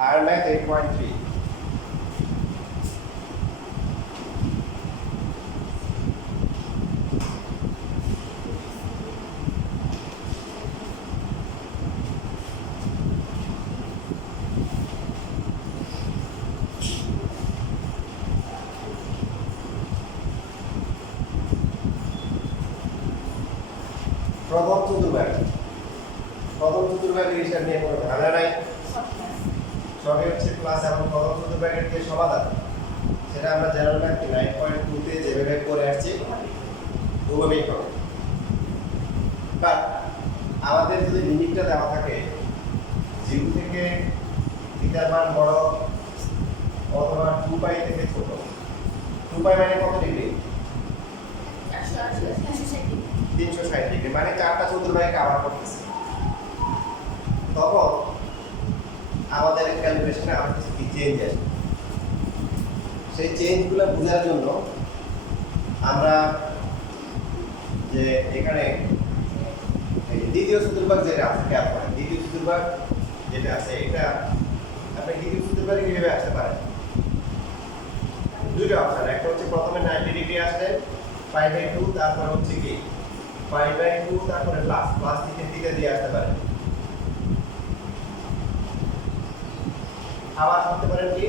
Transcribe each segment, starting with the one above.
Iron math 8.3. প্রথম চতুর্ভাগের হিসাব নিয়ে কোনো ঝামেলা নাই। সবই হচ্ছে ক্লাস এবং প্রথম চতুর্ভাগের যে সমাধান সেটা আমরা জেনারেল ম্যাথ 9.2 তে যেভাবে করে আসছি ওভাবেই করব। বাট আমাদের যদি লিমিটটা দেওয়া থাকে 0 থেকে থিটার মান বড় অথবা 2π থেকে ছোট, 2π মানে কত ডিগ্রি? 360 ডিগ্রি, মানে চারটা চতুর্ভাগে কভার করতেছে। তখন আমাদের ক্যালকুলেশনে আবার কিছু চেঞ্জ আসবে। সেই চেঞ্জগুলো বোঝার জন্য আমরা যে এখানে দ্বিতীয় চতুর্ভাগ যেটা আছে খেয়াল করেন, দ্বিতীয় চতুর্ভাগ যেটা আছে এটা আপনি দ্বিতীয় চতুর্ভাগে কিভাবে আসতে পারেন? দুটো অপশন, একটা হচ্ছে প্রথমে 90 ডিগ্রি আসলেন π/2, তারপর হচ্ছে কি π/2, তারপরে প্লাস দিকে দিয়ে আসতে পারেন। আবার করতে পারেন কি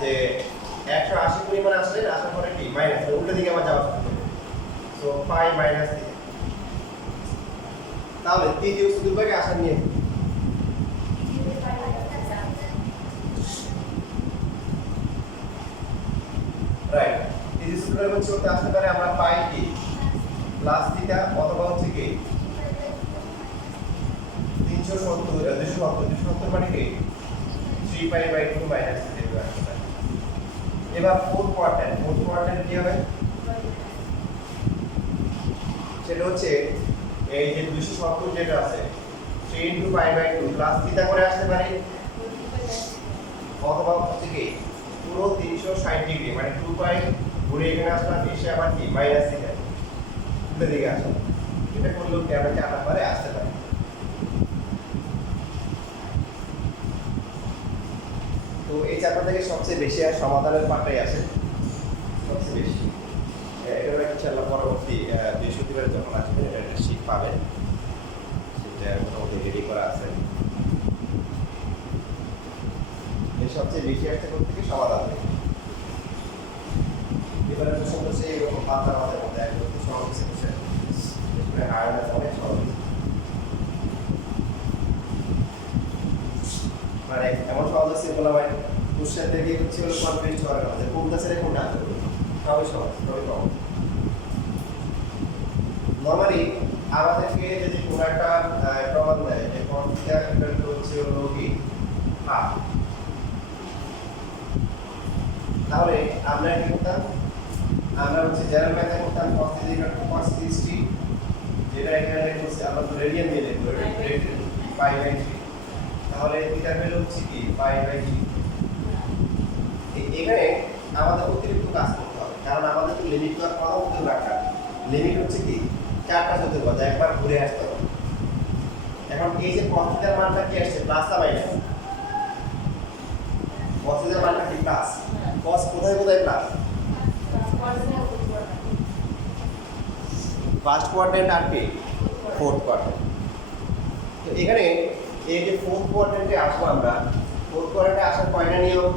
যে 180 পরিমাণ আসলেন, আসার পরে কি মাইনাস উল্টো দিকে আবার যাওয়া শুরু করবে, সো π মাইনাস দিকে। তাহলে তৃতীয় চতুর্ভাগে আসার নিয়ম রাইট। তৃতীয় চতুর্ভাগে হচ্ছে করতে আসতে পারে আমরা পাই কি প্লাস থিটা অথবা হচ্ছে কি 270 মানে কি 3π/2 মাইনাস থিটা আসতে পারে। এবার ফোর্থ কোয়াড্র্যান্ট কি হবে? সেটা হচ্ছে এই যে 270 যেটা আছে 3 × π/2 প্লাস থিটা করে আসতে পারে অথবা হচ্ছে কি পুরো 360 ডিগ্রি মানে 2π ঘুরে এখানে আসলাম, এসে আবার কি মাইনাস থিটা উল্টো দিকে আসলাম। এটা করলেও কি আমরা 4 নম্বরে আসতে পারি। তো এই চ্যাপ্টার থেকে সবচেয়ে বেশি আর সমাধানের পার্টটাই আসে সবচেয়ে বেশি। এটা ইনশাআল্লাহ পরবর্তী বৃহস্পতিবারে যখন আসবেন এটা শীট পাবেন, সেটা মোটামুটি রেডি করা আছে। এই সবচেয়ে বেশি একটা করতে কি সমাধান নেই। এবারে প্রশ্ন হচ্ছে এরকম পাতা আমাদের মধ্যে একদম সহজ সেকশন, এখানে আয়রন অনেক সহজ, মানে এমন সহজ আছে বলা হয় কোশ্চেন দেখে হচ্ছে হলো কনফিউজ করার কথা, কোনটা ছেড়ে কোনটা আসবে সবই সহজ, সবই কম। নরমালি আমাদেরকে যদি কোনো একটা প্রমাণ দেয় যে কোন থিটা ইকুয়াল টু হচ্ছে হলো কি হাফ, তাহলে আমরা কি করতাম? আমরা হচ্ছে জেনারেল ম্যাথে করতাম cos θ ইকুয়াল টু cos 60, যেটা এখানে হচ্ছে আমরা তো রেডিয়ান দিয়ে লিখব π/3, তাহলে থিটার ভ্যালু হচ্ছে কি π/3। এখানে আমাদের অতিরিক্ত কাজ করতে হবে, কারণ আমাদের তো লিমিট তো আর প্রথম চতুর্ভাগটা, লিমিট হচ্ছে কি চারটা চতুর্ভাগ একবার ঘুরে আসতে হবে। এখন এই যে cos θ মানটা কি আসছে প্লাস না মাইনাস? cos θ মানটা কি প্লাস, cos কোথায় কোথায় প্লাস? ফার্স্ট কোয়াড্র্যান্ট আর কি ফোর্থ কোয়াড্র্যান্ট। তো এখানে এই যে ফোর্থ কোয়াড্র্যান্টে আসবো আমরা, ফোর্থ কোয়াড্র্যান্টে আসার কয়টা নিয়ম?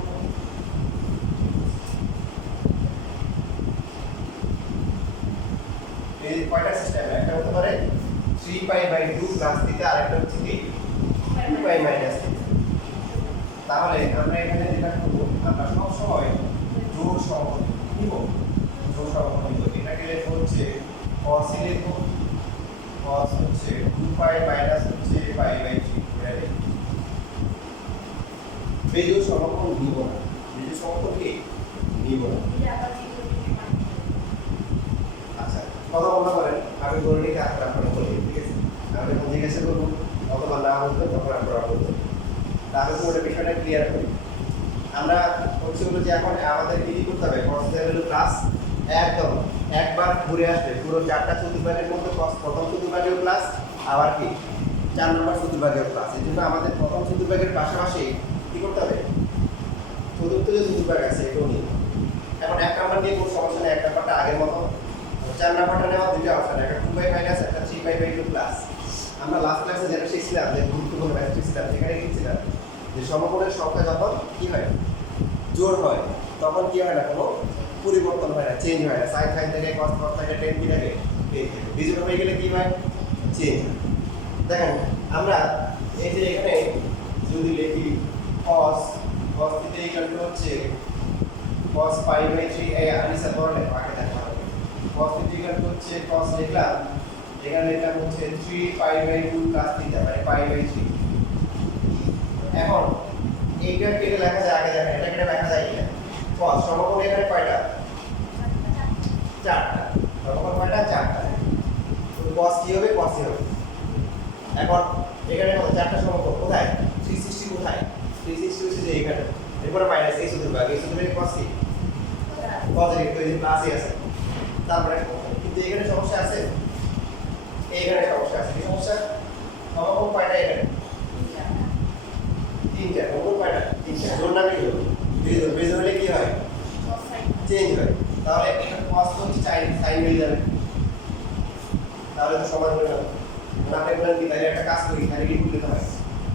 এই কয়টা সিস্টেম, একটা হতে পারে 3π/2 প্লাস থিটা, আর একটা হচ্ছে কি 2π মাইনাস থিটা। তাহলে আমরা এখানে যেটা করব, আমরা সব সময় জোড় সহগতি নিব, জোড় সহগতি নিব। এটাকে লিখব হচ্ছে cos লিখব, cos হচ্ছে 2π মাইনাস হচ্ছে π/3, এটা লিখব। বিজোড় সমকোণ নিব না, বিজোড় সমকোণ কি নিব না। আচ্ছা কথা বলতে পারেন, আমি ধরে নিই আপনারা বলি, ঠিক আছে? আমি যখন জিজ্ঞাসা করবো অথবা না বলবেন তখন আপনারা বলবেন, তাহলে তো ওটা বিষয়টা ক্লিয়ার করি। আমরা হচ্ছে হলো যে এখন আমাদের কি করতে হবে, cos θ হলো প্লাস, একদম একবার ঘুরে আসবে পুরো চারটা চতুর্ভাগের মধ্যে cos প্রথম চতুর্ভাগেও প্লাস, আবার কি 4 নম্বর চতুর্ভাগেও প্লাস। এই জন্য আমাদের প্রথম চতুর্ভাগের পাশাপাশি কি করতে হবে? চতুর্থ যে চতুর্ভাগ আছে এটাও নিয়ে। এখন 1 নাম্বার নিয়ে কোনো সমস্যা নেই, 1 নাম্বারটা আগের মতো। 4 নাম্বারটা নেওয়া দুটো অপশন, একটা 2 মাইনাস একটা 3/2 প্লাস। আমরা লাস্ট ক্লাসে যেটা শিখছিলাম যে গুরুত্বপূর্ণ ম্যাথ শিখছিলাম, সেখানে লিখছিলাম যে সমকোণের সংখ্যা যখন কি হয় জোড় হয় তখন কি হয় না, কোনো পরিবর্তন হয় না, চেঞ্জ হয় না। সাইন সাইন থেকে কস কস থেকে টেন কি থাকে, বিজোড় হয়ে গেলে কি হয়, চেঞ্জ। দেখেন আমরা এই যে এখানে যদি লিখি cos cos theta equal to হচ্ছে cos পাই বাই 3, এই আনিসা বলে আগে দেখা হবে। cos থিটা ইকুয়াল টু হচ্ছে cos লিখলাম, এখানে লিখলাম হচ্ছে 3 পাই বাই 2 প্লাস থিটা মানে পাই বাই 3। এখন এইটা কেটে লেখা যায়, আগে দেখেন এটা কেটে লেখা যায় কিনা। cos সমকোণ এখানে কয়টা, চারটা। সমকোণ কয়টা, চারটা। তো cos কি হবে, cos হবে। এখন এখানে কত, চারটা সমকোণ কোথায়, 360 কোথায়, 360 হচ্ছে যে এখানে। এরপরে মাইনাস এই চতুর্ভাগ, এই চতুর্ভাগে cos কি, পজিটিভ, তো এই যে প্লাসই আছে। তারপরে কিন্তু এখানে সমস্যা আছে, এইখানে সমস্যা আছে। কি সমস্যা, সমকোণ কয়টা এখানে, তিনটা। সমকোণ কয়টা, তিনটা। জোড় না মিল, বিজোড়। বিজোড় হলে কি হয়, চেঞ্জ হয়। তাহলে এটা cos তো হচ্ছে sin মিলে যাবে, তাহলে তো সমান হয়ে যাবে। না আপনি বলেন কি, তাহলে একটা কাজ করি, তাহলে কি করতে হয়,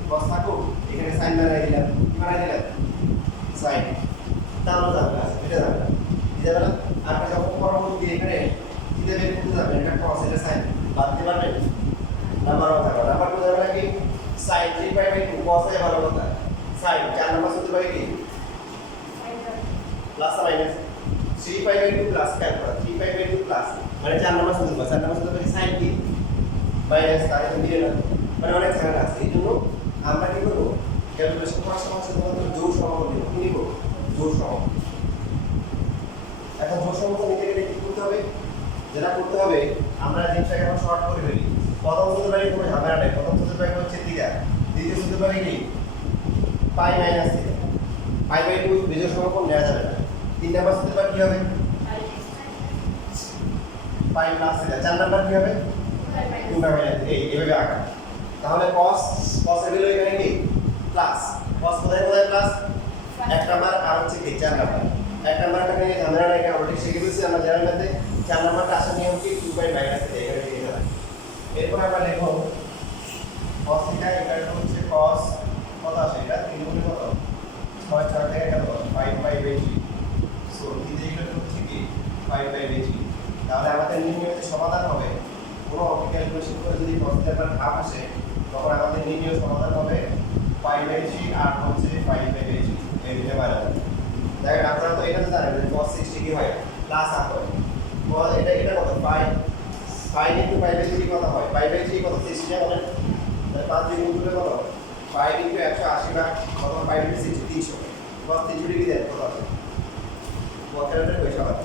cos থাকুক, এখানে sin বানাই দিলাম। কি বানাই দিলাম, sin। তাহলে যাবে, এটা যাবে না, যাবে না। আপনি যখন পরবর্তী এখানে থিটা বের করতে যাবেন, এটা cos এটা sin বাদ দিতে পারবেন, নাম্বার ওয়ান থাকবে। নাম্বার টু যাবে নাকি sin 3/2 cos এ ভালো কথা, sin 4 নাম্বার সূত্র পাই কি, প্লাস মাইনাস 3/2 প্লাস কেন করা, 3/2 প্লাস মানে 4 নাম্বার সূত্র, 4 নাম্বার সূত্র পাই sin কি মাইনাস, তাহলে তো মিলে না, মানে অনেক ঝামেলা আছে। এই জন্য আমরা কি করবো, ক্যালকুলেশন করার সময় শুধুমাত্র জোড় সমকোণ নিব। কি নিব, জোড় সমকোণ। এখন জোড় সমকোণ নিতে গেলে কি করতে হবে, যেটা করতে হবে, আমরা জিনিসটাকে এখন শর্ট করে ফেলি। প্রথম চতুর্ভাগে কোনো ঝামেলা নেই, প্রথম চতুর্ভাগে হচ্ছে থিটা, দ্বিতীয় চতুর্ভাগে কি পাই মাইনাস থিটা, পাই বাই 2 বিজোড় সমকোণ নেওয়া যাবে না। 3 নাম্বার চতুর্ভাগ কি হবে, পাই প্লাস থিটা। 4 নাম্বার কি হবে, 2 পাই মাইনাস, এই এভাবে আঁকা। তাহলে cos cos এর ভ্যালু এখানে কি প্লাস, cos কোথায় কোথায় প্লাস, 1 নাম্বার আর হচ্ছে কি 4 নাম্বার। 1 নাম্বারটা নিয়ে ঝামেলা নাই, এটা অলরেডি শিখে ফেলছি আমরা জেনারেল ম্যাথে। 4 নাম্বারটা আসার নিয়ম কি, 2 পাই মাইনাস থিটা, এখানে লিখে দিলাম। এরপর আমরা লিখব cos থিটা ইকুয়াল টু হচ্ছে cos কত আসে, এটা 3 গুণ কত, 6 4 থেকে কত 5 pi by 3। So theta equal to হচ্ছে কি 5 পাই বাই 3। তাহলে আমাদের নির্ণয়ের সমাধান হবে, কোনো ক্যালকুলেশন করে যদি cos থিটার মান হাফ আসে, তখন আমাদের নির্ণয় সমাধান হবে পাই বাই 3 আর হচ্ছে 5 পাই বাই 3, এই দুটো মান হবে। দেখেন আপনারা তো এটা তো জানেন যে cos 60 কি হয়, প্লাস হাফ হয়। cos এটা কত, পাই পাই ইনটু পাই বাই 3 কত হয়, পাই বাই 3 কত 60 না বলেন, তাহলে 5 দিয়ে গুণ করলে কত, পাই ইনটু 180 ভাগ কত, পাই বাই 60 300। cos 300 ডিগ্রি দেন কত হবে, ক্যালকুলেটর পয়সা হবে।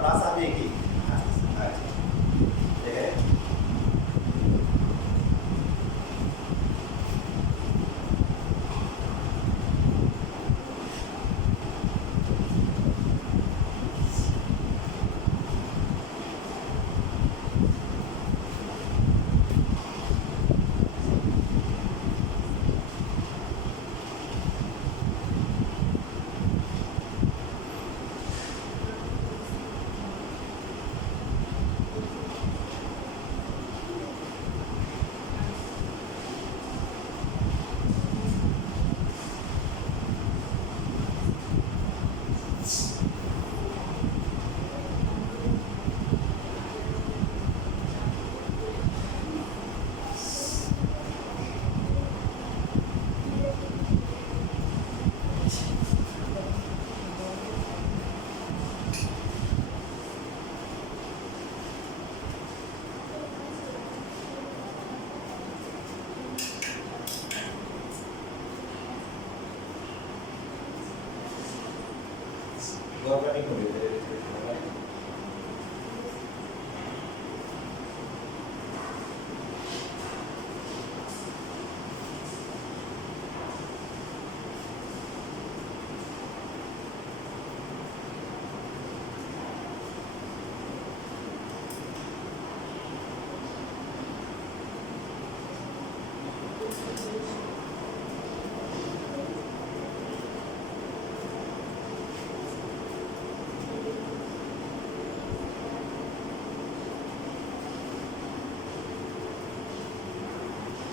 प्लस आप एक ही अच्छा ठीक है।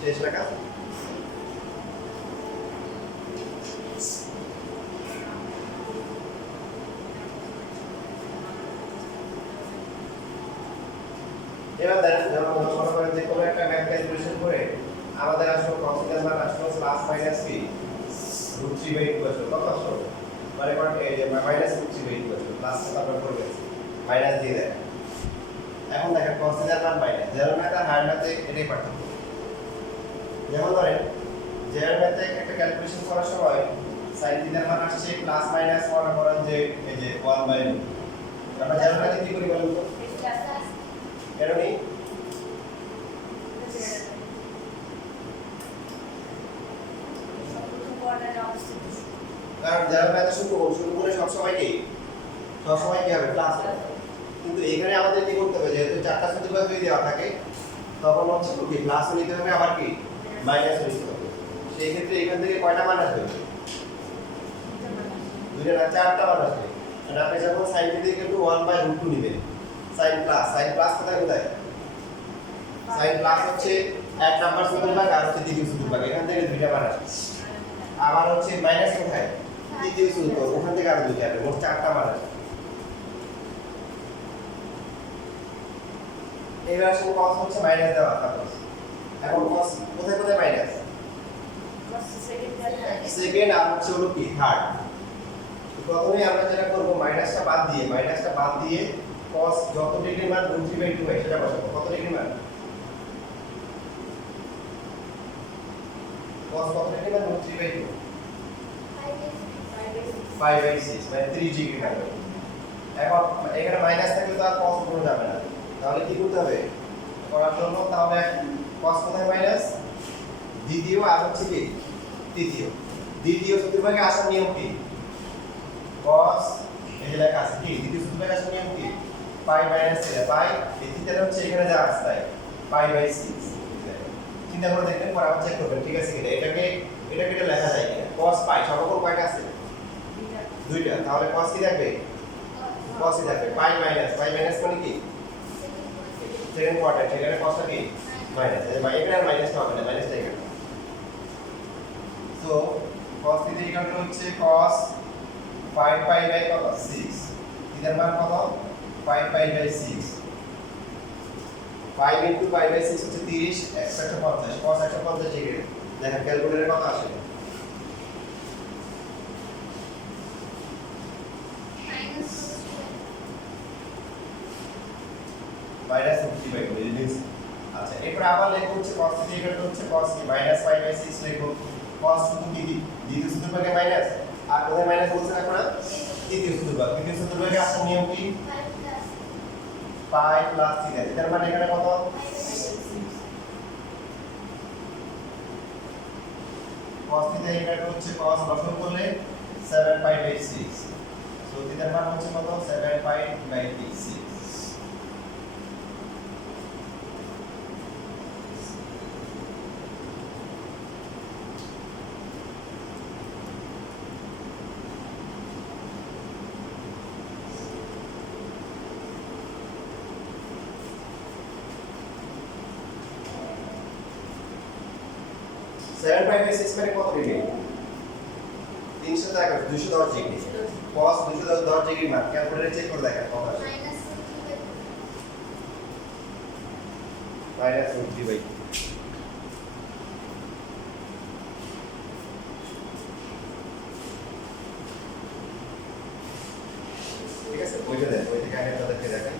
শেষ লেখা এবার দেখেন যেমন মনে করেন যে কোনো একটা ম্যাথ ক্যালকুলেশন করে আমাদের আসলে কনস্ট্যান্ট মান আসলে প্লাস মাইনাস কি √3/2 আসলে কত আসলে মানে কোন এই যে মাইনাস √3/2 আসলে প্লাস আমরা করব মাইনাস দিয়ে দেয় এখন দেখেন কনস্ট্যান্ট মান মাইনাস জেরো ম্যাথ আর হায়ার ম্যাথে এটাই পার্থক্য যেমন ধরেন জেরো ম্যাথে একটা ক্যালকুলেশন করার সময় sin থিটার মান আসছে প্লাস মাইনাস মনে করেন যে এই যে 1/2 আমরা জেরো ম্যাথে কি করি বলুন তো কেন নেই কারণ যারা ম্যাথে শুরু করে সবসময় কি হবে প্লাস কিন্তু এখানে আমাদের কি করতে হবে যেহেতু চারটা চতুর্ভাগ যদি দেওয়া থাকে তখন হচ্ছে কি প্লাস নিতে হবে আবার কি মাইনাস নিতে হবে সেই ক্ষেত্রে এখান থেকে কয়টা মান আসবে দুইটা না চারটা মান আসবে আর আপনি যখন sin থেকে কিন্তু 1/√2 নেবেন sin প্লাস কোথায় sin প্লাস হচ্ছে এক নাম্বার চতুর্ভাগ আর হচ্ছে দ্বিতীয় চতুর্ভাগ এখান থেকে দুইটা মান আসবে আবার হচ্ছে মাইনাস কোথায় তৃতীয় চতুর্ভাগ ওখান থেকে আরো দুইটা আসবে মোট চারটা মান আসবে এবার আসলে cos হচ্ছে মাইনাস দেওয়া তারপর এখন cos কোথায় মাইনাস সেকেন্ড আর হচ্ছে হলো কি থার্ড প্রথমে আমরা যেটা করব মাইনাসটা বাদ দিয়ে cos যত ডিগ্রি মান √3/2 হয় সেটা বসাবো কত ডিগ্রি মান cos কত ডিগ্রি মান √3/2 5/6 মানে 3 ডিগ্রি মান এখন এখানে মাইনাস থাকলে তো আর cos পুরো যাবে না তাহলে কি করতে হবে করার জন্য তাহলে cos কোথায় মাইনাস দ্বিতীয় আর হচ্ছে কি দ্বিতীয় চতুর্ভাগে আসার নিয়ম কি cos এই যে লেখা আছে কি দ্বিতীয় চতুর্ভাগে আসার নিয়ম কি পাই মাইনাস পাই এই থিটাটা হচ্ছে এখানে যা আছে তাই π/6 চিন্তা করে দেখবেন পরে আবার চেক করবেন ঠিক আছে কিনা এটাকে লেখা যায় কিনা cos পাই সর্বমোট কয়টা আছে দুইটা তাহলে cos কি থাকবে cos কি থাকবে পাই মাইনাস মানে কি সেকেন্ড কোয়ার্টার সেখানে cosটা কি মাইনাস এই এখানে আর মাইনাসটা হবে না মাইনাসটা এখানে so cos theta equal to হচ্ছে cos 5π/6 থিটার মান কত 5π/6 5 * π/6 হচ্ছে 30 150 cos 150 ডিগ্রি দেখেন ক্যালকুলেটরে কত আসে মাইনাস 50/2 আচ্ছা এরপর আবার লেখো হচ্ছে cos থিটা ইকুয়াল টু হচ্ছে cos কি -5/6 লেখো cos কি দ্বিতীয় চতুর্ভাগে মাইনাস আর কোথায় মাইনাস বলছেন আপনারা তৃতীয় চতুর্ভাগে আসার নিয়ম কি পাই প্লাস থিটা এটার মানে এখানে কত cos থিটা ইকুয়াল টু হচ্ছে cos লসাগু করলে 7π/6 সো থিটার মান হচ্ছে কত 7π/6 7/6 মানে কত ডিগ্রি 311 210 ডিগ্রি cos 210 ডিগ্রি মান ক্যালকুলেটরে চেক করে দেখেন কত আসে -√3/2 ঠিক আছে ওইটা দেন ওই থেকে আগে আপনাদেরকে দেখাই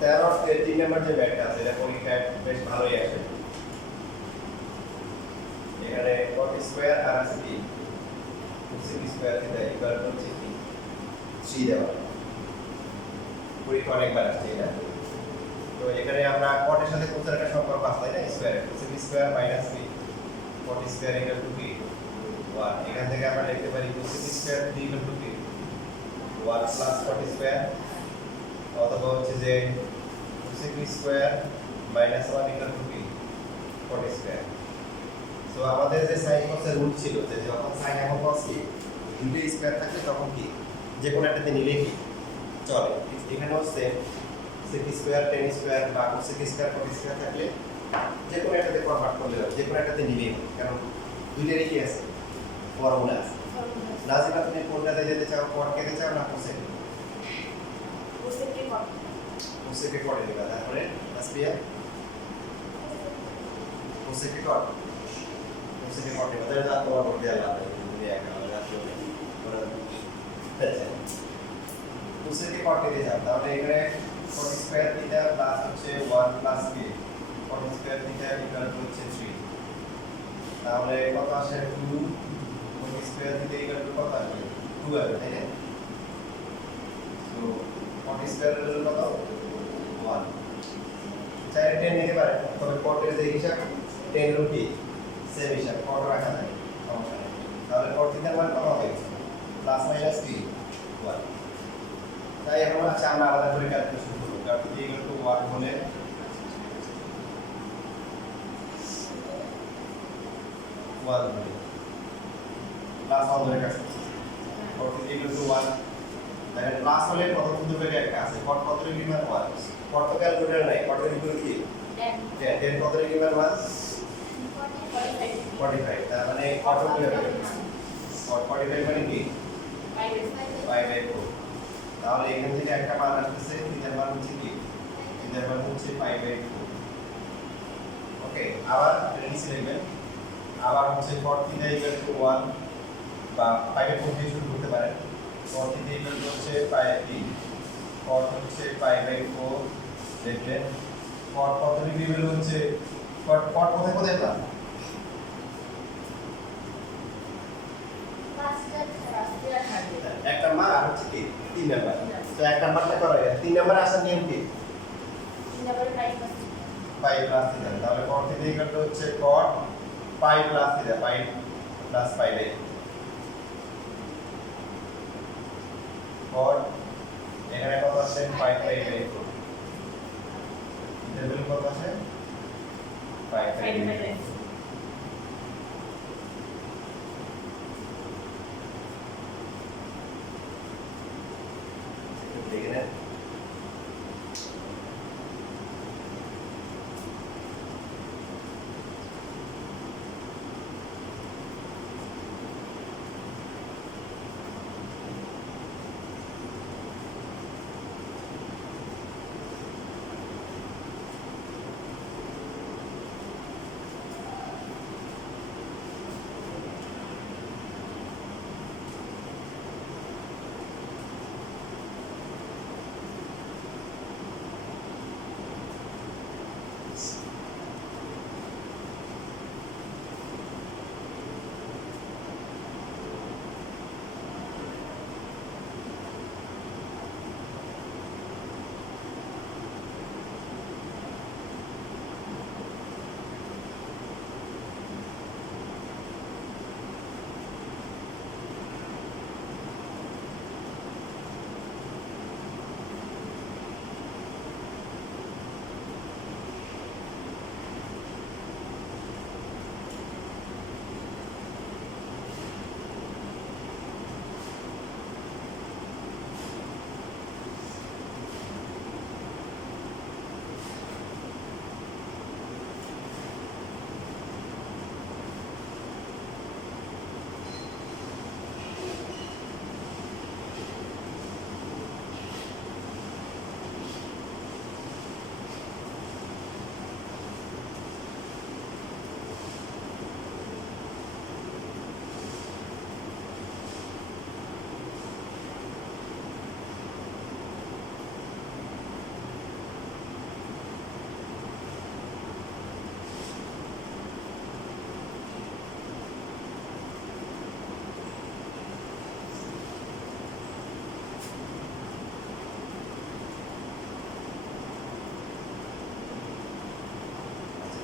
তেরো 3 নাম্বার যে ব্যাটটা আছে এটা পরীক্ষায় বেশ ভালোই আসে এখানে cot স্কয়ার আর আছে কি cosec square theta equal to হচ্ছে কি 3 দেওয়া পরীক্ষা অনেকবার আসছে না তো এখানে আমরা cot এর সাথে cos এর একটা সম্পর্ক আছে তাই না square cosec square minus b cot square equal to কি 1 এখান থেকে আমরা লিখতে পারি cosec স্কয়ার ইকুয়াল টু কি 1 প্লাস cot স্কয়ার অথবা হচ্ছে যে cosec square minus 1 equal to কি cot স্কয়ার সো আমাদের যে sin cos এর রুল ছিল যে যখন sin এবং cos কি দুটো স্কয়ার থাকে তখন কি যে কোনো একটাতে নিলে কি চলে এখানেও same sec square tan square বা cosec স্কয়ার cot স্কয়ার থাকলে যে কোনো একটাতে কনভার্ট করলে হবে যে কোনো একটাতে নিলেই হবে কারণ দুইটারই কি আছে ফর্মুলা আছে লাজিমা তুমি কোনটাতে যেতে চাও cot কে যেতে চাও না cosec cosec কে cot দিবা তারপরে আসবিয়া cosec কে cot cosec কে cot দিবা তাহলে তো তোমার করতে হবে তুমি একা রাখো করে cosec কে cot দিতে যাও তাহলে এখানে cot স্কয়ার থিটা প্লাস হচ্ছে 1 plus b cot square theta equal to হচ্ছে 3 তাহলে কত আসে 2 cot square theta equal two কত আসবে 2 আসবে তাই না সো cot স্কয়ার এর কত 1 চাইলে 10 নিতে পারে তবে cot এর যে হিসাব 10 এর কি সেম হিসাব cot রাখা যায় সমস্যা নেই তাহলে cot থিটার মান কত হবে প্লাস মাইনাস 3 1 তাই এখন আচ্ছা আমরা আলাদা করে ক্যালকুলেশন করব cot থিটা ইকুয়াল টু 1 হলে 1 হলে প্লাস 1 ধরে কাছে cot থিটা ইকুয়াল টু 1 তাহলে প্লাস হলে কত বিন্দু বেগে একটা আছে cot কত ডিগ্রি মান 1 cot তো ক্যালকুলেটর নাই cot এর ইকুয়াল কি 10 কত ডিগ্রি মান 1 45 তার মানে cot কি হবে cot 45 মানে কি 5/4 তাহলে এখান থেকে একটা মান আসছে থিটার মান হচ্ছে কি থিটার মান হচ্ছে 5/4 ওকে আবার লিখে নেবেন আবার হচ্ছে cot থিটা ইকুয়াল টু 1 বা 5/4 দিয়ে শুরু করতে পারেন cot থিটা ইকুয়াল টু হচ্ছে 5/3 cot হচ্ছে 5/4 দেখলেন cot কত ডিগ্রি ভ্যালু হচ্ছে cot কোথায় কোথায় পেলাম এক নাম্বার আর হচ্ছে কি 3 নাম্বার তো এক নাম্বারটা করা গেল 3 নাম্বার আসার নিয়ম কি 3 নাম্বার 5 প্লাস থিটা তাহলে cot থিটা ইকুয়াল টু হচ্ছে cot 5 plus theta 5 plus 5 cot এখানে কত আছে 5/4 থিটার ভ্যালু কত আছে 5/4 দেখে নেন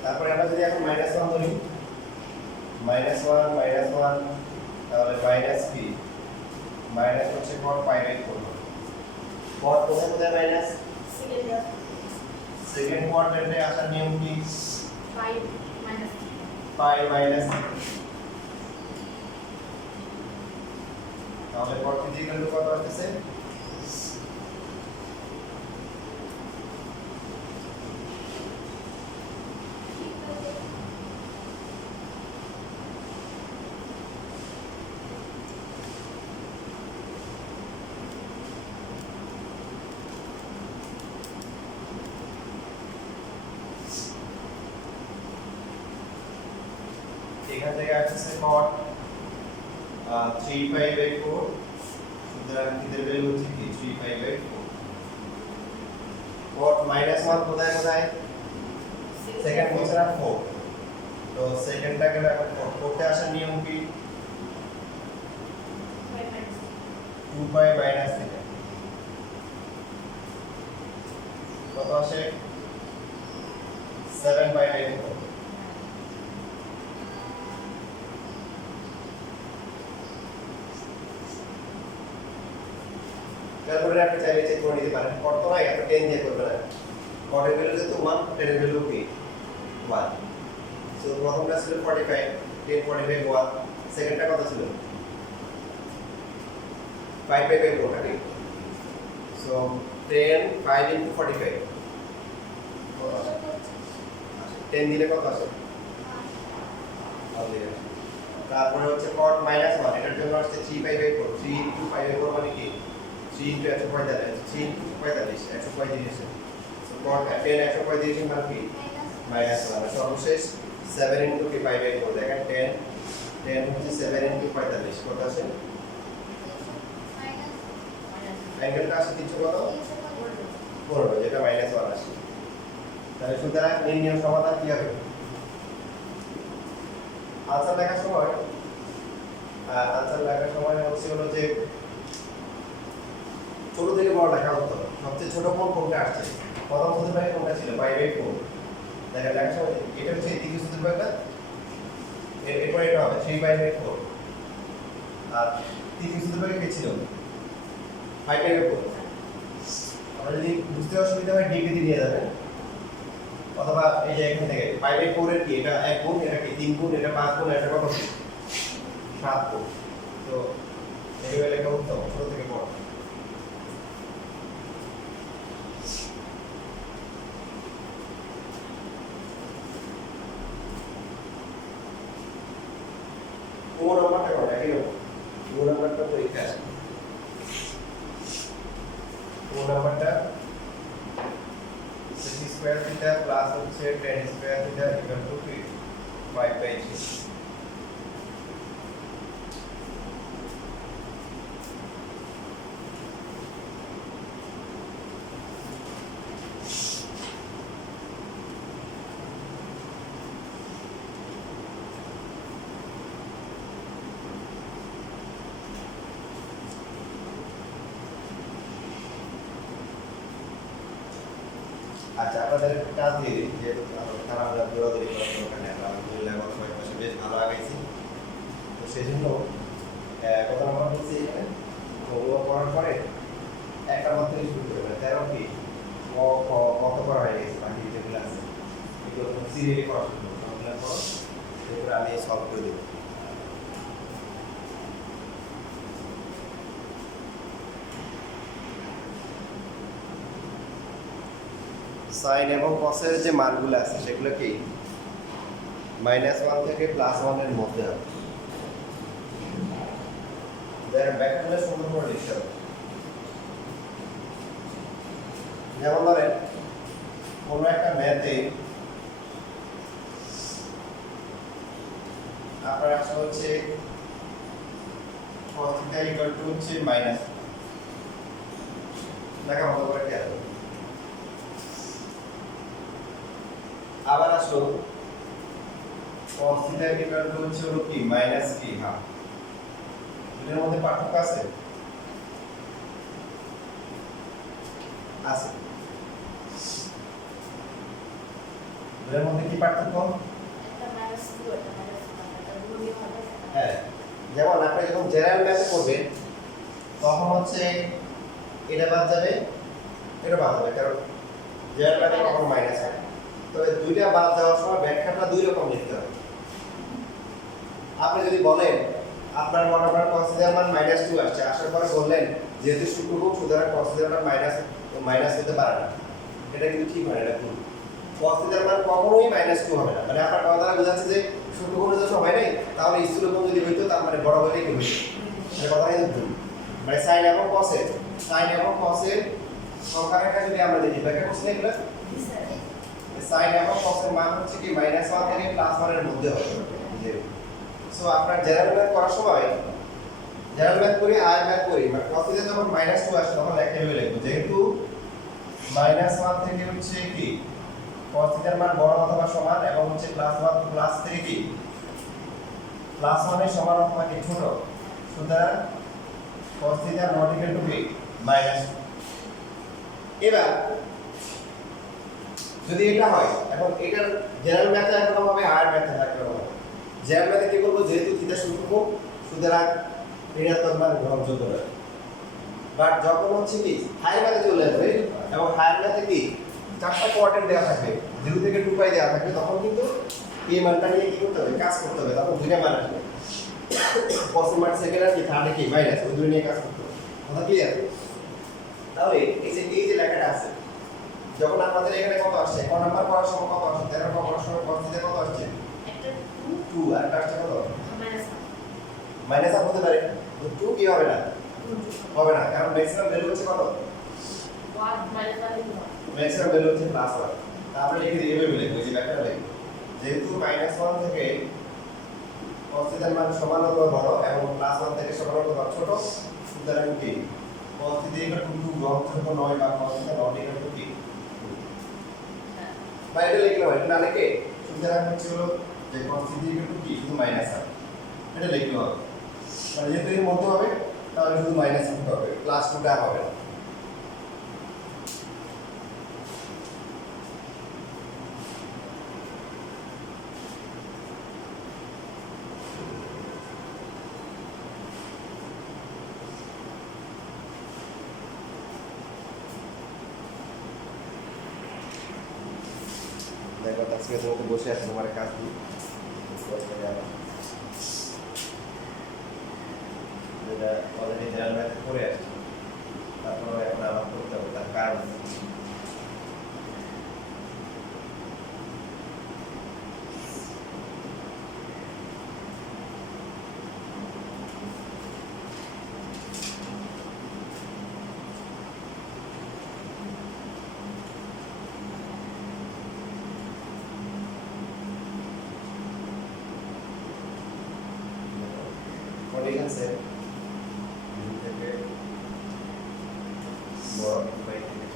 তারপরে আমরা যদি এখন -1 ধরি, -1 তাহলে মাইনাস কি, মাইনাস হচ্ছে cot π/4। cot কোথায় কোথায় মাইনাস, সেকেন্ড কোয়াড্রেন্টে আসার নিয়ম কি, পাই মাইনাস। তাহলে cot ইকুয়াল টু কত আসছে, এখান থেকে আসছে cot 3π/4। সুতরাং এদের ভ্যালু হচ্ছে কি 3π/4। cot -1 কোথায় কোথায়, সেকেন্ড বলছে না 4, তো সেকেন্ডটাকে এখন করতে আসার নিয়ম কি, 2π - θ কত আসে, 7π/4। তারপরে আপনি চাইলে চেক করে নিতে পারেন, কত নাই আপনি 10 দিয়ে করবেন না, কটের ভ্যালু যেহেতু 1, 10 এর ভ্যালু কি 1। সো প্রথমটা ছিল 45, 10 45 1, সেকেন্ডটা কত ছিল 5/4 নাকি, সো 10 5 * 45 কত আসে, 10 দিলে কত আসে, তারপরে হচ্ছে cot -1, এটার জন্য আসছে 3π/4, 3 * π/4 মানে কি 3 * 145, 3 * 45 145। সো cot 10 145 মানে কি -1। সর্বশেষ 7 * π/4, দেখেন 10 হচ্ছে 7 * 45 কত আসে, অ্যাঙ্গেলটা আসে 300 কত 15, যেটা -1 আসে। তাহলে সুতরাং নির্ণয় সমাধান কি হবে, আনসার লেখার সময় হচ্ছে হলো যে ছোট থেকে বড় লেখা হতো, সবচেয়ে ছোট কোনটা আসছে, প্রথম চতুর্ভাগে কোনটা ছিল π/4, দেখা লেখার সময় এটা হচ্ছে দ্বিতীয় চতুর্ভাগটা, এরপর এটা হবে 3π/4, আর তৃতীয় চতুর্ভাগে কি ছিল 5/4। আমরা যদি বুঝতে অসুবিধা হয় ডিগ্রি দিয়ে যাবেন, অথবা এই যে এখান থেকে 5/4 এর কি এটা 1 গুণ, এটা কি 3 গুণ, এটা 5 গুণ, এটা কত 7 গুণ। তো এইভাবে লেখা উত্তম ছোট থেকে বড়। ও নাম্বারটা কত, একই রকম ও নাম্বারটা পরীক্ষা আছে, ও নাম্বারটা sec² θ প্লাস হচ্ছে tan² θ ইকুয়াল টু 5/3। আচ্ছা, আপনাদের কাজ দিয়ে দিই, যেহেতু খারাপ দৌড়াদৌড়ি করার দরকার নেই, আমরা আলহামদুলিল্লাহ গত কয়েক মাসে বেশ ভালো আগাইছি। তো সেই জন্য কত নাম্বার বলছি এখানে, ওগুলো করার পরে একটা মাত্র শুরু করবে, 13 কি কত করা হয়ে গেছে, বাকি যেগুলো আছে এগুলো সিরিয়ালি করা শুরু করবো, এরপরে আমি সলভ করে দেবো। সাইন এবং কসের যে মানগুলো আছে সেগুলো কি -1 থেকে +1 এর মধ্যে হবে। ব্যাখ্যাগুলো সুন্দর করে লিখতে হবে। যেমন ধরেন কোনো একটা ম্যাথে আপনার আসলে হচ্ছে cos θ হচ্ছে মাইনাস, দেখা ভালো করে খেয়াল করুন। আবার আসলো cos θ হচ্ছে হলো কি মাইনাস কি হাফ, এর মধ্যে পার্থক্য আছে আছে দুটোর মধ্যে কি পার্থক্য? হ্যাঁ, যেমন আপনি যখন জেনারেল ম্যাথে করবেন তখন হচ্ছে এটা বাদ যাবে, এটা বাদ যাবে, কারণ জেনারেল ম্যাথে কখনো মাইনাস হয়। তবে দুইটা বাদ যাওয়ার সময় ব্যাখ্যাটা দুই রকম লিখতে হবে। আপনি যদি বলেন আপনার মনে করেন cos θ মান -2 আসছে, আসার পরে বললেন যেহেতু সূক্ষ্মকোণ সুতরাং cos θ মান মাইনাস হতে পারে না, এটা কিন্তু ঠিক হয় না, এটা ভুল। cos θ মান কখনোই -2 হবে না, মানে আপনার কথা দ্বারা বোঝাচ্ছে যে সূক্ষ্মকোণের জন্য হয় নাই, তাহলে স্থূলকোণ যদি হইতো তার মানে বড় হলেই কি হইতো, এটা কথা কিন্তু ভুল। মানে sin এবং cos এর সংখ্যা রেখা যদি আমরা দেখি ব্যাখ্যা করছি এগুলো sin এবং cos এর মান হচ্ছে কি -1 থেকে +1 এর মধ্যে হবে। সো আপনার জেনারেল ম্যাথ করার সময় জেনারেল ম্যাথ করি আর ম্যাথ করি মানে cos θ যখন -2 আসে তখন একটা ভেবে লিখবো, যেহেতু -1 থেকে হচ্ছে কি cos θ এর মান বড় অথবা সমান এবং হচ্ছে +1 প্লাস থেকে কি +1 এর সমান অথবা কি ছোট, সুতরাং cos θ not equal to কি -2। এবার যদি এটা হয়, এখন এটার জেনারেল ম্যাথে একরকম হবে আর ম্যাথে একরকম হবে। জেনারেল ম্যাথে কি করব, যেহেতু থিটা সূক্ষ্মকোণ সুতরাং ঋণাত্মক মান গ্রহণযোগ্য নয়। বাট যখন হচ্ছে কি হায়ার ম্যাথে চলে যাবে এবং হায়ার ম্যাথে কি চারটা কোয়ার্টেন্ট দেওয়া থাকবে, 0 থেকে 2 পাই দেওয়া থাকবে, তখন কিন্তু এই মানটা নিয়ে কি করতে হবে, কাজ করতে হবে। তখন দুইটা মান আসবে, প্রথম মান সেকেন্ড আর কি থার্ড কি মাইনাস, ওই দুটো নিয়ে কাজ করতে হবে। কথা ক্লিয়ার? তাহলে এই যে লেখাটা আছে, যখন আমাদের এখানে কত আসছে, ক নাম্বার করার সময় কত আসছে, 13 নম্বর করার সময় cos θ কত আসছে, একটা 2 আর একটা আসছে কত মাইনাস আর হতে পারে, তো 2 কি হবে না, হবে না, কারণ ম্যাক্সিমাম ভ্যালু হচ্ছে কত, 1 ম্যাক্সিমাম ভ্যালু হচ্ছে +1। তাহলে লিখে দিয়ে এভাবে লিখব, এই যে ব্যাখ্যাটা লিখব, যেহেতু -1 থেকে cos θ এর মান সমান অথবা বড় এবং +1 থেকে সমান অথবা ছোট, সুতরাং কি cos θ = 2 গ্রহণযোগ্য নয় বা cos θ not equal to কি বাইরে লিখলাম, এটা না লিখে সুতরাং হচ্ছে হলো যে cos θ = কি শুধু মাইনাস হবে, এটা লিখতে হবে। মানে যেহেতু এর মধ্যে হবে তাহলে শুধু মাইনাস করতে হবে, প্লাস 2টা হবে না। দেখো আজকে তুমি বসে আছো, তোমার কাজ কি যেটা অলরেডি জেনারেল ম্যাথে করে আসছি, তারপরে এখন আমার করতে হবে, তার কারণ ঠিক আছে, থেকে বড় উপায় থেকে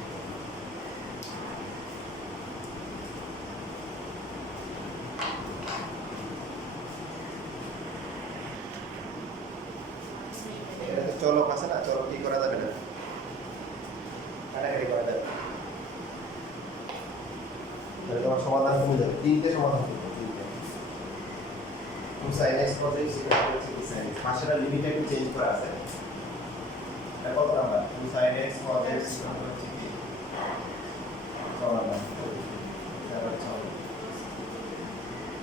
এটা তো চলক আছে না, চলক কি করা যাবে না, কাটাকাটি করা যাবে, তাহলে তোমার সমাধান কমে যাবে, 3টে সমাধান করবে, 3টে 2 sin x cos x = 2 sin x, পাশের লিমিট একটু চেঞ্জ করা আছে, এটা কত number, 2 sin x cos x হচ্ছে কি 6 নাম্বার,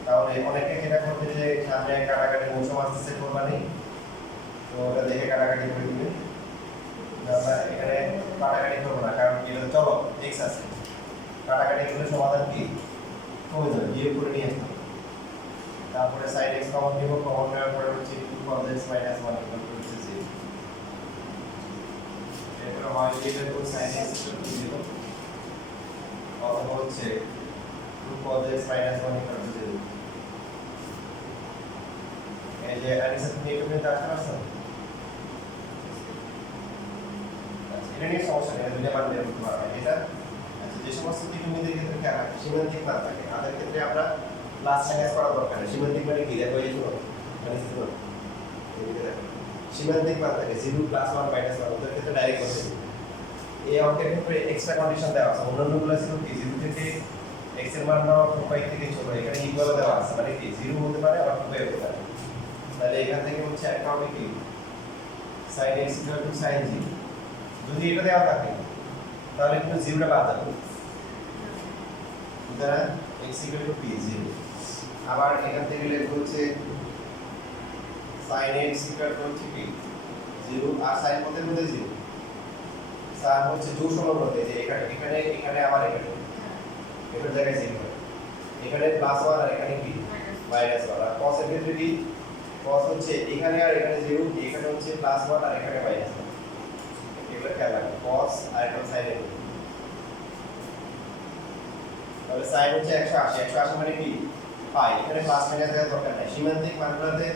তাহলে অনেকে যেটা করতে যে সামনে কাটাকাটি মৌসুম আসতেছে কোরবানি, তো ওটা দেখে কাটাকাটি করে দিবে, আমরা এখানে কাটাকাটি করবো না, কারণ কি এটা চলো x আছে, কাটাকাটি করলে সমাধান কি কমে যাবে, বিয়োগ করে নিয়ে আসতে হবে। তারপরে sin x কমন নিব, কমন নেওয়ার পরে হচ্ছে 2 cos x - 1 = 0। এরপরে হয় লিমিট করে sin x = 0 অথবা হচ্ছে 2 cos x - 1 = 0। এই যে আনিসা তুমি এটা নিয়ে আসতে পারছো, এটা নিয়ে সমস্যা নেই, দুইটা মান বের করতে পারবে এটা। আচ্ছা, যে সমস্ত ত্রিকোণমিতির ক্ষেত্রে কি আর সীমান্তিক মান থাকে, তাদের ক্ষেত্রে আমরা প্লাস মাইনাস করা দরকার নেই। সীমান্তিক মানে কি দেখো, এই শুনো সীমান্তিক মান থাকে 0 + 1 - 1, ওদের ক্ষেত্রে ডাইরেক্ট বসে এই অঙ্কের ক্ষেত্রে এক্সট্রা কন্ডিশন দেওয়া আছে, অন্যান্যগুলো ছিল কি 0 থেকে x এর মান নাও 2 পাই থেকে ছোট, এখানে ইকুয়াল দেওয়া আছে মানে কি 0 হতে পারে আবার 2 পাই হতে পারে। তাহলে এখান থেকে হচ্ছে একটা হবে কি sin x sin 0। যদি এটা দেওয়া থাকে তাহলে কিন্তু 0টা বাদ যাবে, সুতরাং x p 0। আবার এখান থেকে লিখব হচ্ছে sin x হচ্ছে কি 0 আর sin পদের মধ্যে 0, sin হচ্ছে যোগ সমানুপাতে যে এখানে আবার এখানে এটার জায়গায় 0 হবে, এখানে +1 আর এখানে কি -1। আর cos এর ক্ষেত্রে কি cos হচ্ছে এখানে আর এখানে 0, এখানে হচ্ছে +1 আর এখানে -1। এগুলো খেয়াল রাখবেন, cos আর এটা sin এর। তাহলে sin হচ্ছে 180, 180 মানে কি পাই, এখানে প্লাস মাইনাস দেওয়ার দরকার নাই, সীমান্তিক মানগুলোতে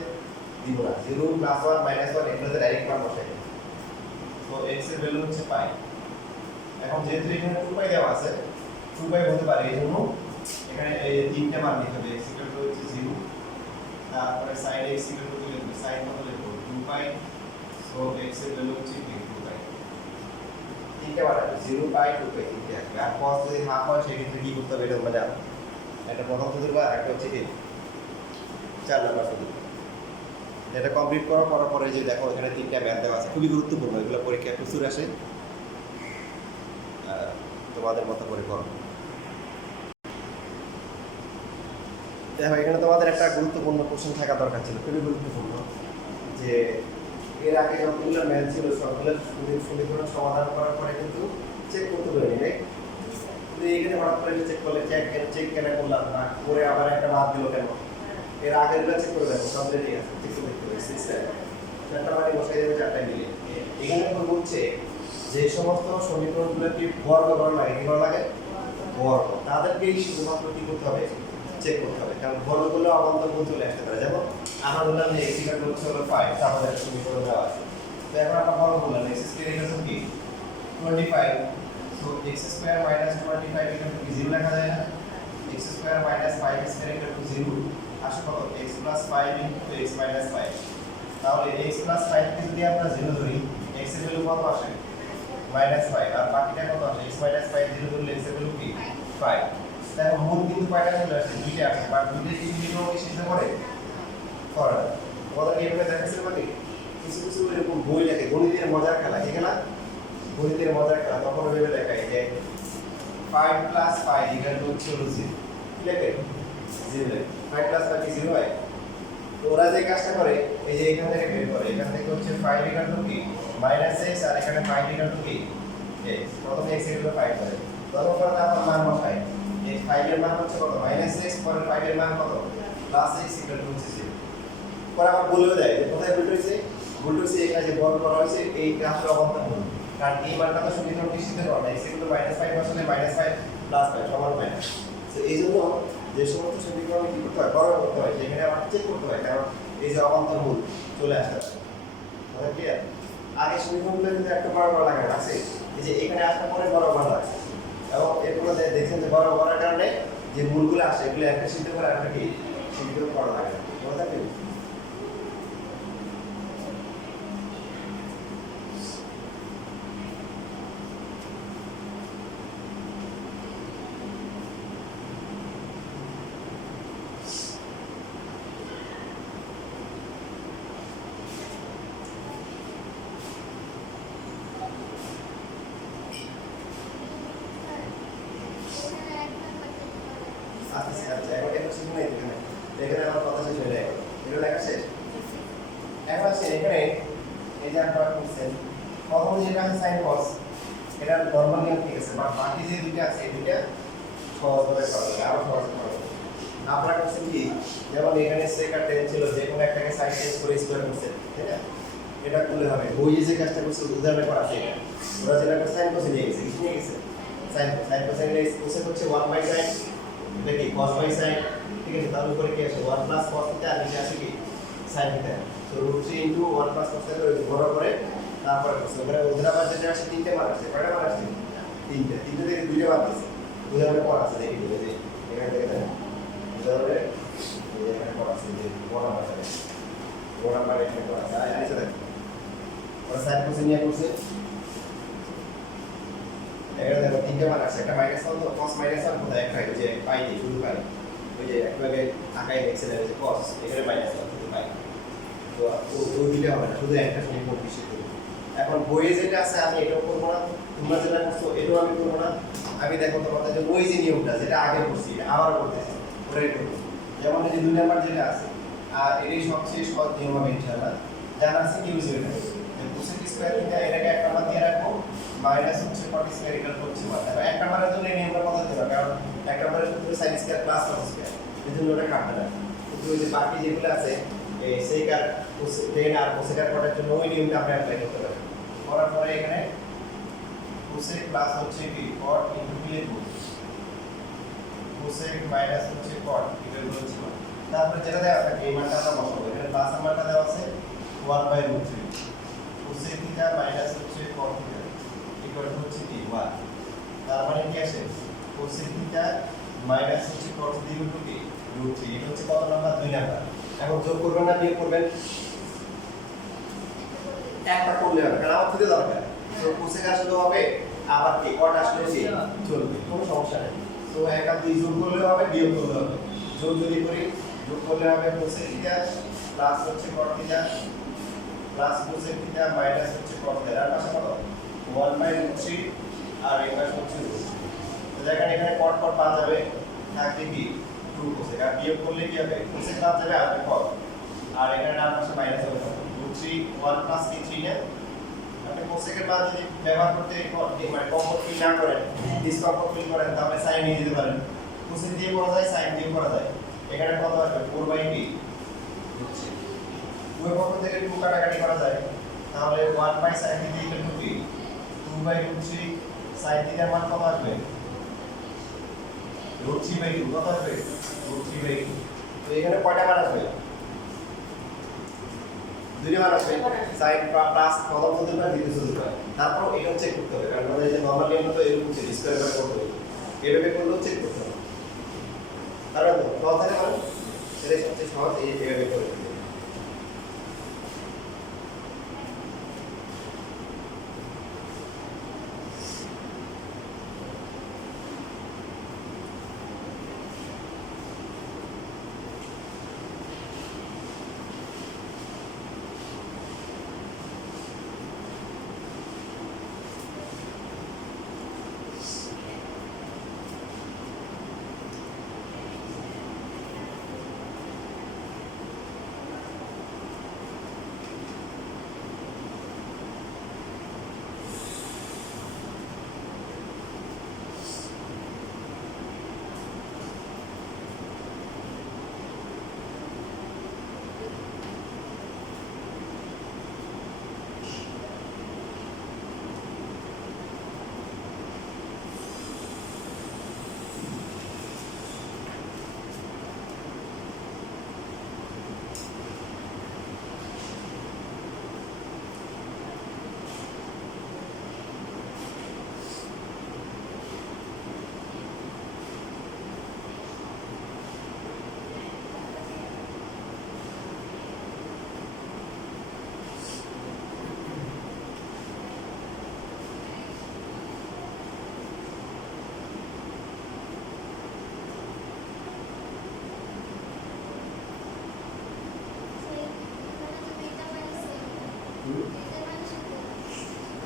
দিব না, 0 +1 -1 এগুলোতে ডাইরেক্ট মান বসাই দেব। তো x এর ভ্যালু হচ্ছে পাই। এখন যেহেতু এখানে 2 পাই দেওয়া আছে, 2 পাই হতে পারে, এই জন্য এখানে এই তিনটা মান দিতে হবে। x হচ্ছে 0, তারপরে sin x লিখব, sin কত লিখব 2 পাই, সো x এর ভ্যালু হচ্ছে 2 পাই। তিনটা মান আছে 0 পাই 2 পাই তিনটা আসবে। আর cos যদি হাফ হয় সেক্ষেত্রে কি করতে হবে এটা তোমরা জানো, এটা প্রথম সূত্র বা একটা হচ্ছে কি 4 নাম্বার সূত্র। এটা কমপ্লিট করার পরে যে দেখো এখানে তিনটা ম্যাথ দেওয়া আছে, খুবই গুরুত্বপূর্ণ, এগুলো পরীক্ষায় প্রচুর আসে, তোমাদের মতো করে করো। দেখো এখানে তোমাদের একটা গুরুত্বপূর্ণ কোশ্চেন থাকা দরকার ছিল, খুবই গুরুত্বপূর্ণ, যে এর আগে যতগুলো ম্যাথ ছিল সবগুলো সমীকরণ সমাধান করার পরে কিন্তু চেক করতে পারিনি, রাইট? কিন্তু এখানে হঠাৎ করে চেক করলে চেক কেন করলাম না, করে আবার একটা বাদ দিল কেন? এর আগেরগুলো চেক করে দেখো সব ঠিক আছে, চেক করে দেখতে হবে 6 চারটা মানে বসাই দেবে, চারটা মিলে। এখানে তো বলছে যে সমস্ত সমীকরণগুলোকে বর্গ করা লাগে, কি করা লাগে বর্গ, তাদেরকেই শুধুমাত্র কি করতে হবে চেক করতে হবে, কারণ বর্গগুলো অবান্তর গুণ চলে আসতে পারে। যেমন আমরা বললাম যে x হচ্ছে হলো 5, তাহলে একটা সমীকরণ দেওয়া আছে, তো এখন আমরা বর্গ বললাম x স্কয়ার ইকুয়াল কি 25, so x square minus 25 equal কি 0 লেখা যায় না, x square minus 5 square equal to 0 আসে কত x plus 5 into x minus 5। তাহলে x প্লাস 5 কে যদি আমরা 0 ধরি, x এর ভ্যালু কত আসে -5, আর বাকিটা কত আসে x মাইনাস 5 0 ধরলে x এর ভ্যালু কি 5। তাহলে মূল কিন্তু কয়টা চলে আসছে, দুইটা আসে, বাট দুইটা কি মিলিয়ে শেষে করে করে তোমাদের এইভাবে দেখাচ্ছিল বাকি কিছু কিছু এরকম বই লেখে, গণিতের মজার খেলা, কি খেলা গণিতের মজার খেলা, তখন ভেবে লেখায় যে 5 প্লাস 5 ইকুয়াল টু হচ্ছে 0, কি লেখে 0, 5 প্লাস 5 কি 0 হয়? তো ওরা যে কাজটা করে এই যে এখান থেকে বের করে, এখান থেকে হচ্ছে 5 ইকুয়াল টু কি -x, আর এখানে 5 ইকুয়াল টু কি x, প্রথমে x ইকুয়াল 5 করে, তখন পরে তারপর মান বসায়, এই 5 এর মান হচ্ছে কত -x, পরে 5 এর মান কত +x ইকুয়াল টু হচ্ছে 0। পরে আবার বলেও দেয় যে কোথায় ভুল হয়েছে, এখানে যে বর্গ করা হয়েছে এই কাজটা অবন্তর ভুল, কারণ এই মানটা তো সমীকরণ নিশ্চিত করা না, x ইকুয়াল -5 বসালে -5 +5 সমান হয় না। তো এই জন্য যে সমস্ত সমীকরণ কি করতে হয় বর্গ করতে হয়, সেখানে আবার চেক করতে হয়, কারণ এই যে অবন্তর ভুল চলে আসতে পারে। মানে কি আগে সমীকরণগুলো কিন্তু একটা বড় বড় লাগে আছে, এই যে এখানে আসার পরে বড় বড় আছে, এবং এরপরে দেখছেন যে বড় বড়ার কারণে যে মূলগুলো আসে এগুলো একটা সিদ্ধ করে একটা কি সিদ্ধ করা লাগে না, বুঝতে পারছেন? আচ্ছা এখন এটা শিখুন, এখানে আমার কথা শেষ হয়ে যায়, এটা লেখা শেষ। এখন আছে এখানে এই যে আপনারা করছেন প্রথম যেটা আছে sin cos, এটা নরমাল নিয়ম ঠিক আছে, বাট বাকি যে দুইটা আছে এই দুইটা সহজভাবে করা যায়, আরো সহজ করা যায়। আপনারা করছেন কি, যেমন এখানে sec আর tan ছিল, যে কোনো একটাকে sin চেঞ্জ করে স্কয়ার করছেন, তাই না? এটা করলে হবে, বইয়ে যে কাজটা করছে উদাহরণে করা আছে, ওরা যেটা করে sin cos নিয়ে গেছে, কি নিয়ে গেছে sin cos এর cos হচ্ছে 1/sin, এটা কি cos বাই sin, ঠিক আছে? তার উপরে কি আছে 1 প্লাস cos থিটা, আর নিচে আছে কি sin থিটা, তো √3 ইনটু 1 প্লাস cos থিটা বড় করে তারপরে করছে। ওখানে উদাহরণ যেটা আছে তিনটে মান আছে, কয়টা মান আছে তিনটে থেকে দুইটা মান আছে, উদাহরণে পড়া আছে, দেখি দিবে যে এখানে থেকে দেখেন উদাহরণে এই যে এখানে পড়া আছে যে বড় মান আছে, বড় মান এখানে পড়া আছে, আর নিচে দেখেন ওরা sin cos নিয়ে করছে, এখানে দেখো দুইটা মান আছে, একটা মাইনাস ওয়ান তো cos মাইনাস ওয়ান কোথায় একটা ওই যে পাইতে শুধু পাই, ওই যে একবারে আঁকায় দেখছিলেন ওই যে cos এখানে মাইনাস ওয়ান শুধু পাই, তো ওই দুইটা হবে না, শুধু একটা সমীকরণ বেশি করব। এখন বইয়ে যেটা আছে আমি এটাও করবো না, তোমরা যেটা করছো এটাও আমি করবো না। আমি দেখো তোমাদের যে ওই যে নিয়মটা যেটা আগে করছি আবার করতেছি ওটাই করবো। যেমন এই যে 2 নাম্বার যেটা আছে, আর এটাই সবচেয়ে সহজ নিয়ম হবে ইনশাআল্লাহ, জানা আছে কি বুঝবে এটা যে কোসেক স্কয়ার থেকে এটাকে এক নাম্বার দিয়ে রাখবো, মাইনাস হচ্ছে কট স্কয়ার ইকুয়াল হচ্ছে 1। এখন এক নাম্বারের জন্য এই নিয়মটা কথা দেব, কারণ এক নাম্বারের সূত্র sin square plus cos square, এজন্য ওটা কাটবে না। কিন্তু ওই যে বাকি যেগুলো আছে এই sec আর tan আর cosec আর কটের জন্য ওই নিয়মটা আমরা অ্যাপ্লাই করতে পারি। করার পরে এখানে cosec প্লাস হচ্ছে কি cot ইনটু p এর গুণ, cosec মাইনাস হচ্ছে cot ইকুয়াল হচ্ছে 1। তারপরে যেটা দেওয়া থাকে এই মানটা আমরা বসাবো, এখানে প্লাস নাম্বারটা দেওয়া আছে 1/√3, cosec থিটা মাইনাস হচ্ছে cot থিটা ইকুয়াল হচ্ছে কি 1। তার মানে কি আসে cosec থিটা মাইনাস হচ্ছে cot থিটা ইকুয়াল কি √3। এটা হচ্ছে কত নাম্বার? 2 নাম্বার। এখন যোগ করবেন না বিয়োগ করবেন? একটা করলে হবে, কারণ আমার থিটা দরকার। তো cosec আসলেও হবে, আবার কি cot আসলেও কি চলবে, কোনো সমস্যা নেই। তো এক আর দুই যোগ করলে হবে, বিয়োগ করলে হবে। যোগ যদি করি, যোগ করলে হবে cosec থিটা প্লাস হচ্ছে cot theta plus cosec theta minus হচ্ছে cot থিটা, আর পাশে কত 1/√3 আর এই পাশে হচ্ছে √3। তো দেখেন এখানে cot cot পাওয়া যাবে, থাকবে কি 2 cosec, আর বিয়োগ করলে কি হবে cosec পাওয়া যাবে আর cot, আর এখানে ডান পাশে মাইনাস হবে √3 1 প্লাস কি 3 না। আপনি cosec এর মান যদি ব্যবহার করতে মানে কমফোর্ট ফিল না করেন, ডিসকমফোর্ট ফিল করেন, তাহলে sin নিয়ে যেতে পারেন। cosec দিয়ে করা যায়, sin দিয়ে করা যায়। এখানে কত আসবে 4/p হচ্ছে উভয় পক্ষ থেকে 2 কাটাকাটি করা যায়, তাহলে 1/sin থিটা ইকুয়াল টু কি 2/√3 sin থিটার মান কত আসবে √3/2, কত আসবে √3/2। তো এখানে কয়টা মান আসবে? দুইটা মান আসবে, sin প্লাস প্রথম সূত্রটা দ্বিতীয় সূত্রটা। তারপর এটা চেক করতে হবে, কারণ আমাদের যে নরমাল নিয়ম তো এরকম চেক স্কয়ার করে করতে হবে, এভাবে করলেও চেক করতে হবে। কারণ সহজ থাকে মানে এটা সবচেয়ে সহজ, এইভাবে করে দিতে হবে।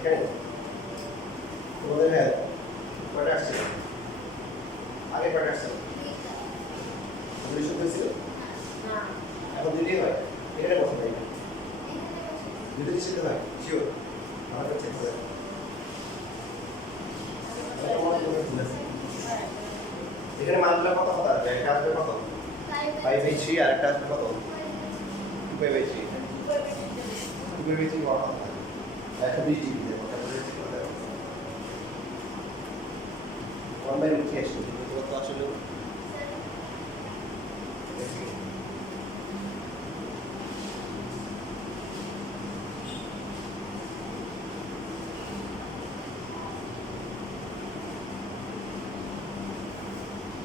এখানে তোমাদের কয়টা আসছে? আগে কয়টা আসছে? দুই শুদ্ধ ছিল না, এখন দুইটাই হয়। এখানে বসে ভাই, দুইটাই শুদ্ধ হয় শিওর, আমার কাছে চেক করে এখানে মানগুলো কত কত আসবে? একটা আসবে কত 5/3, আর একটা আসবে কত 2/3। 2/3 কত হবে? 120 ডিগ্রি দেবো, তারপরে 1/√3 আসবে, কত আসলে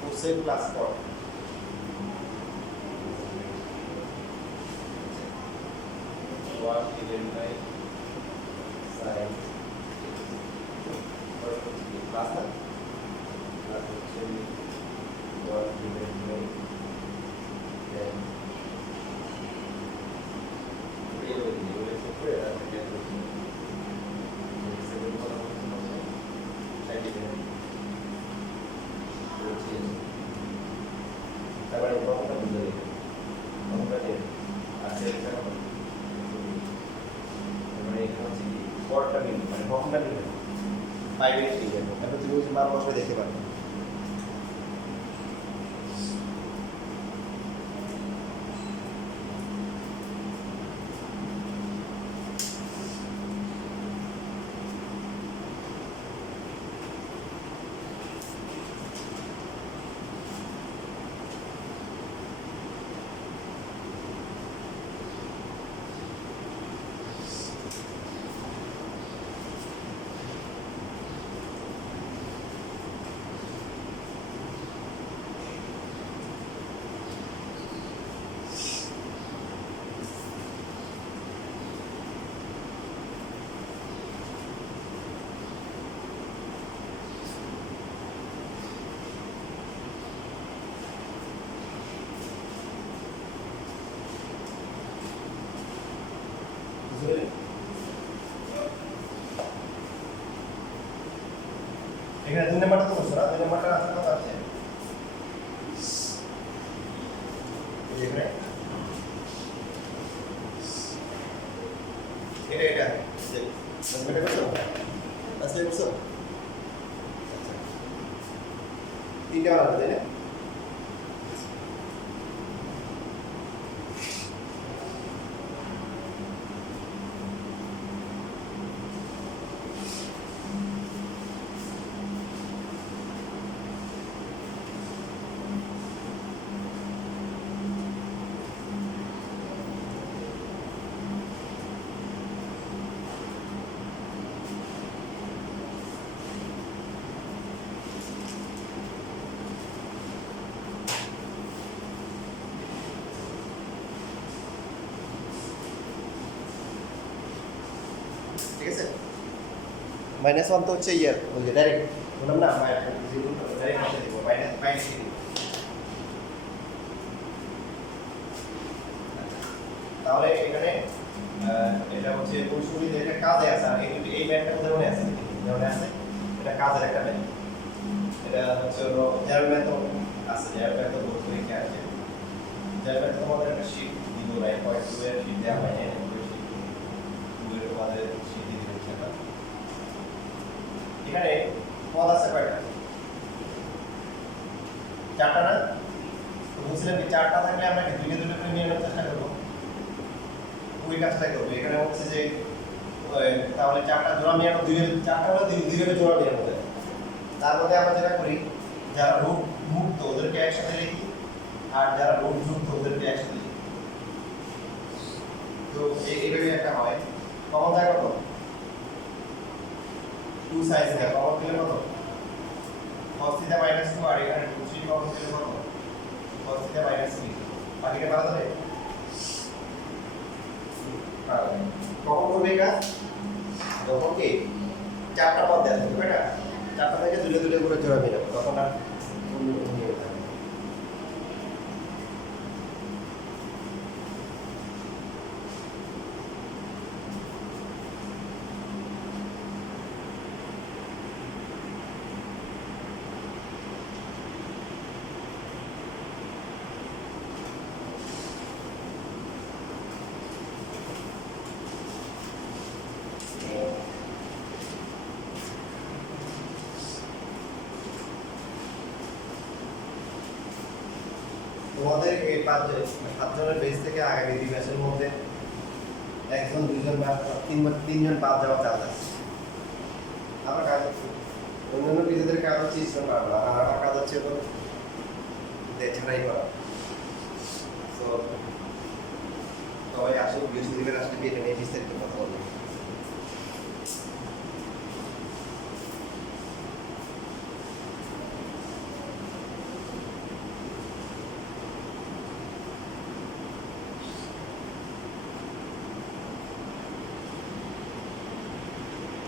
cosec plus cot what given by sin plus মানে প্রথমটা বুঝে নিই প্রথমটা নিয়ে আর সেটা মানে এখানে হচ্ছে কি পরটা নিন মানে প্রথমটা নিন 5 মিনিট নিয়ে তারপর তুমি হচ্ছে 12 বছরে দেখতে পারবে এখানে 2 নাম্বারটা তো বলছো না 2 নাম্বারটা আছে কত আছে এখানে এটা নাম্বারটা কত আসলে কত তিনটা বানাতে তাই না ঠিক আছে -1 তো হচ্ছে ইয়ার ওই যে ডাইরেক্ট বললাম না ডাইরেক্ট বসে দিব মাইনাস দিব তাহলে এখানে এটা হচ্ছে কৌশলী যে একটা কাজে আছে আর এই ম্যাথটা কোথায় মনে আছে যেমন আছে এটা কাজের একটা ম্যাথ এটা হচ্ছে জেনারেল ম্যাথ আছে জেনারেল ম্যাথ তো বহুত পরীক্ষা আছে জেনারেল ম্যাথ তোমাদের একটা শীট দিব 9.2 এর শীট দেওয়া হয় না দুইয়ের তোমাদের শীট দিয়ে দিচ্ছি না এখানে পদ আছে কয়টা চারটা না তো বুঝছিলাম কি চারটা থাকলে আমরা কি দুইটা দুটো করে নিয়ে নেওয়ার চেষ্টা করবো ওই কাজটা করবো এখানে হচ্ছে যে তাহলে চারটা জোড়া নিয়ে আনো চারটা হলে দুইভাবে জোড়া নিয়ে আনো যায় তার মধ্যে আমরা যেটা করি যারা রুট মুক্ত ওদেরকে একসাথে লিখি আর যারা রুট যুক্ত ওদেরকে একসাথে লিখি তো এইভাবে একটা হয় কমন থাকে কত 2 সাইজ থাকে কমন দিলে কত cos θ - 2 আর এখানে 2 3 কমন দিলে কত cos θ - 3 বাকিটা পারা যাবে কখন করবে এটা যখন কি চারটা পদ দেওয়া থাকবে এটা চারটা থেকে দুটো দুটো করে জোড়া মেলাবো তখন আর নিয়ে থাকবে তোমাদের এই সাতজনের বেস থেকে আগামী 2 মাসের মধ্যে একজন দুইজন বা তিনজন বাদ যাওয়ার চান্স আছে আমার কাজ অন্যান্য নিজেদের কাজ হচ্ছে ইসলাম পারবো আর আমার কাজ হচ্ছে ছাড়াই করা তো সবাই আসুন বৃহস্পতিবার আসলে এটা নিয়ে বিস্তারিত কথা বলবো